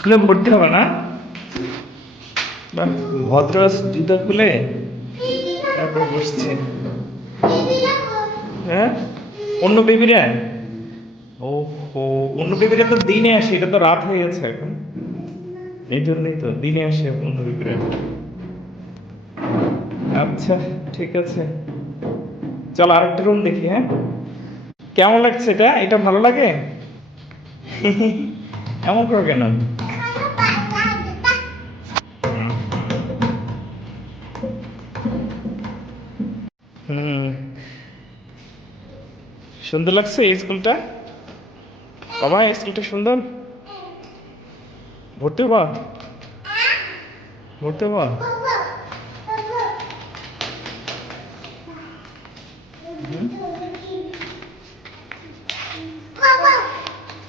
স্কুলে ভর্তি হবে না? বাহ, ভদ্র জুতো খুলে তারপর বসছে। হ্যাঁ, অন্য বেবিরা? ও, ও, অন্য বেবিরা তো দিনে আসে, এটা তো রাত হয়ে গেছে এখন। এই জন্যই তো দিনে আসে অন্য বেবিরা। আচ্ছা, ঠিক আছে, চল আরেকটা রুম দেখি। হ্যাঁ, কেমন লাগছে এটা? এটা ভালো লাগে? এমন করো কেন? হুম, সুন্দর লাগছে এই স্কুলটা? বাবা, এই স্কুলটা সুন্দর। ভর্তি হবা? ভর্তি হবা?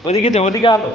ওদিকে যাও, ওদিকে আলো।